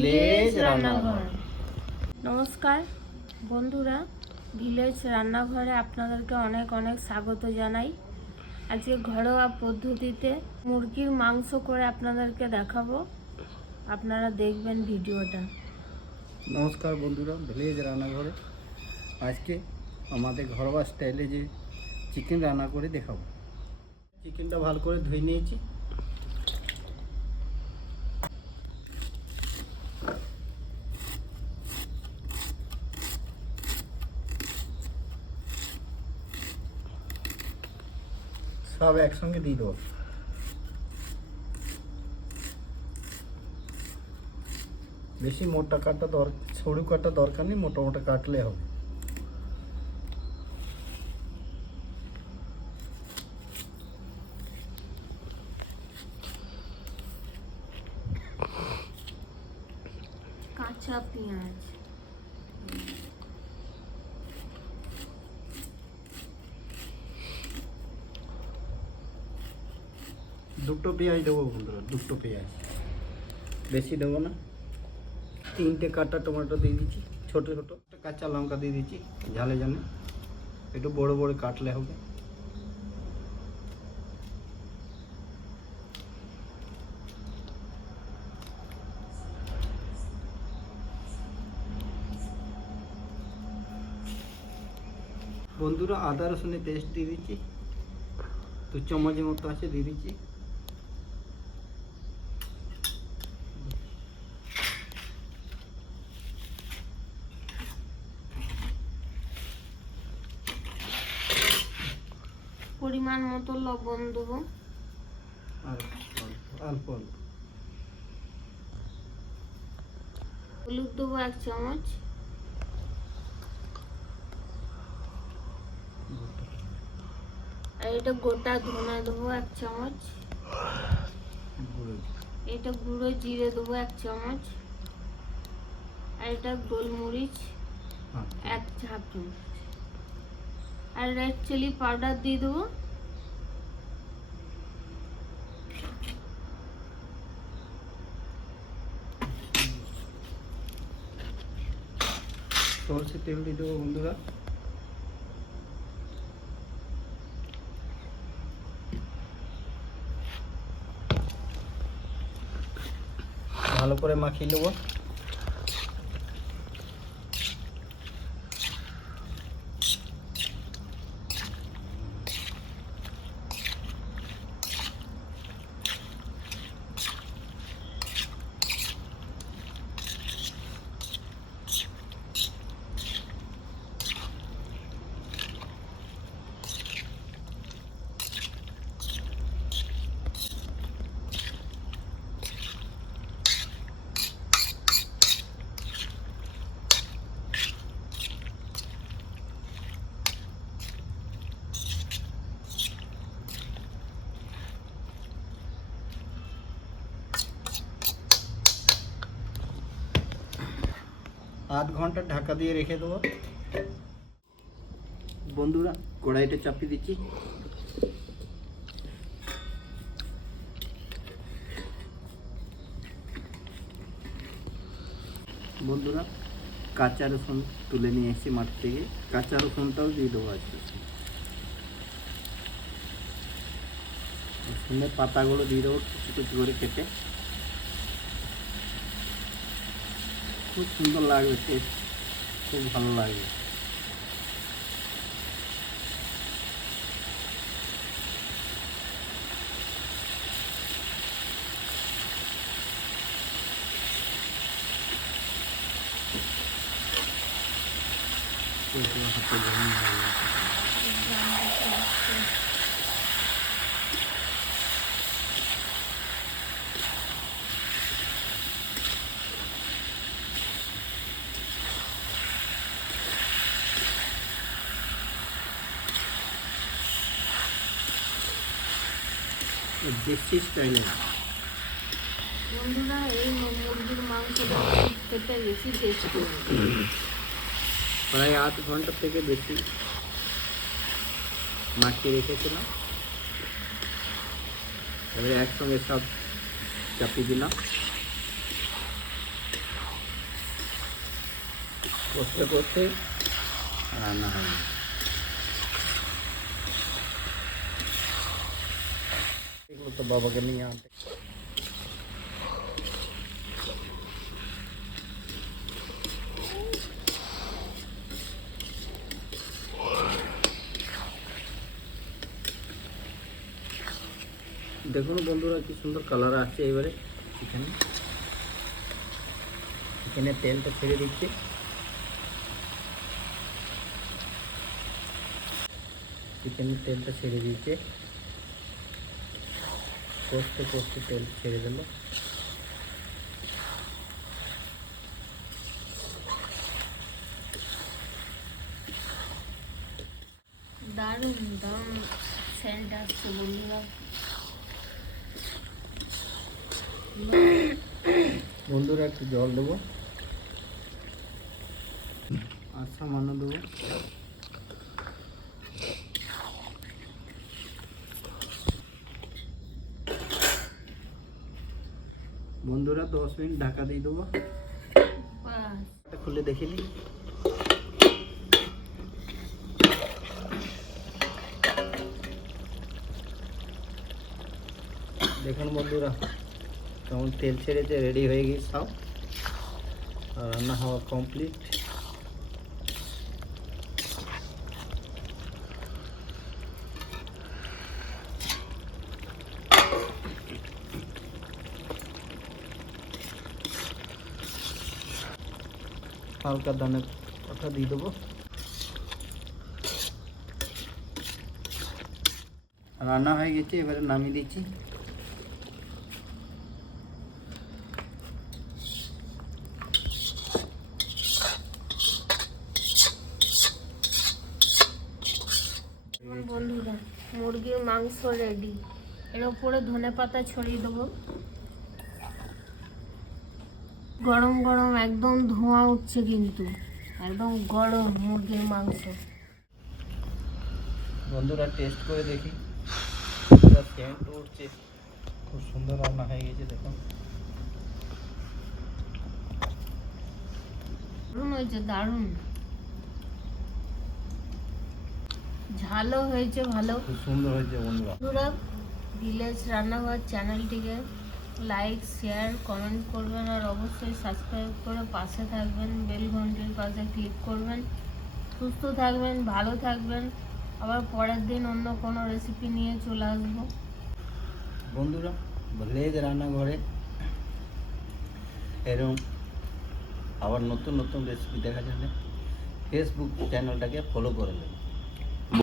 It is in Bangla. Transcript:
ভিলেজ রান্নাঘর নমস্কার বন্ধুরা ভিলেজ রান্নাঘরে আপনাদেরকে অনেক অনেক স্বাগত জানাই। আজকে ঘরোয়া পদ্ধতিতে মুরগির মাংস করে আপনাদেরকে দেখাবো। আপনারা দেখবেন ভিডিওটা। নমস্কার বন্ধুরা ভিলেজ রান্নাঘরে আজকে আমাদের ঘরোয়া স্টাইলে যে চিকেন রান্না করে দেখাবো। চিকেনটা ভালো করে ধুয়ে নিয়েছি। সব একসঙ্গে দিয়ে দেবো। বেশি মোটা কাটা দর, সরু কাটা দরকার নেই, মোটা মোটা কাটলে হবে। কাঁচা পেঁয়াজ। দুটো পেঁয়াজ দেবো বন্ধুরা, দুটো পেঁয়াজ। বেশি দেবো না। তিনটে কাটা টমেটো দিয়ে দিচ্ছি, ছোটো ছোটো। কাঁচা লঙ্কা দিয়ে দিচ্ছি, ঝালে জানে একটু বড় বড় কাটলে হবে। বন্ধুরা, আদা রসুনের পেস্ট দিয়ে দিচ্ছি। দু চামচের মতো আছে, দিয়ে দিচ্ছি। পরিমাণ মতো লবণ দেবো। অল্প অল্প। হলুদ দেবো এক চামচ। আর এটা গোটা ধনে দেবো এক চামচ। এটা গুঁড়ো জিরে দেবো এক চামচ। আর এটা গোলমরিচ হ্যাঁ এক ঝাঁপ চামচ। আর রেড চিলি পাউডার দিয়ে দেবো। সরষে তেল দিয়ে দেবো বন্ধুরা। ভালো করে মাখিয়ে নেব। আধ ঘণ্টা ঢাকা দিয়ে রেখে দেবো। বন্ধুরা কড়াইটা চাপিয়ে দিচ্ছি। বন্ধুরা, কাঁচা রসুন তুলে নিয়ে এসেছি মাঠ থেকে। কাঁচা রসুনটাও দিয়ে দেবো আজকে। রসুনের পাতাগুলো দিয়ে দেবো কিছু কিছু করে কেটে। খুব সুন্দর লাগবে টেস্ট খুব ভালো লাগবে হাতে জমি ভালো দেশি স্টাইলে বন্ধুরা এই মুরগির মাংসটা খেতে বেশি টেস্টি প্রায় আধ ঘণ্টা থেকে বেশি মাখিয়ে রেখেছিলাম। এবারে একসঙ্গে সব চাপিয়ে দিলাম। করতে করতে রান্না হবে দেখুন বন্ধুরা কি সুন্দর কালার আসছে এবারে। চিকেনে চিকেনের তেলটা ছেড়ে দিচ্ছে। চিকেনের তেলটা ছেড়ে দিয়েছে। কষতে কষতে তেল ছেড়ে দিল দারুণ দারুণ সেন্ট আসছে বন্ধুরা বন্ধুরা একটু জল দেবো আর সামান্য দেবো বন্ধুরা দশ মিনিট ঢাকা দিয়ে দেবো। খুলে দেখে নি। দেখুন বন্ধুরা কেমন তেল ছেড়েছে রেডি হয়ে গেছে সব। রান্না হওয়া কমপ্লিট হালকা দানা ওটা দিয়ে দেবো। রান্না হয়ে গেছে, এবারে নামিয়ে দিচ্ছি। বন্ধুরা, মুরগির মাংস রেডি এর উপরে ধনে পাতা ছড়িয়ে দেবো। গরম গরম একদম ধোঁয়া উঠছে কিন্তু। একদম গরম মুরগির মাংস। বন্ধুরা টেস্ট করে দেখি। সেন্ট উঠছে। খুব সুন্দর রান্না হয়ে গেছে দেখুন দারুণ হয়েছে দারুণ। ঝালও হয়েছে ভালো। খুব সুন্দর হয়েছে বন্ধুরা। বন্ধুরা ভিলেজ রান্নাঘর চ্যানেলটিকে লাইক, শেয়ার, কমেন্ট করবেন আর অবশ্যই সাবস্ক্রাইব করে পাশে থাকবেন, বেল ঘন্টির পাশে ক্লিক করবেন। সুস্থ থাকবেন, ভালো থাকবেন। আবার পরের দিন অন্য কোনো রেসিপি নিয়ে চলে আসব। বন্ধুরা, ভিলেজ রান্নাঘরে এরকম আবার নতুন নতুন রেসিপি দেখার জন্য ফেসবুক চ্যানেলটাকে ফলো করে নেবেন।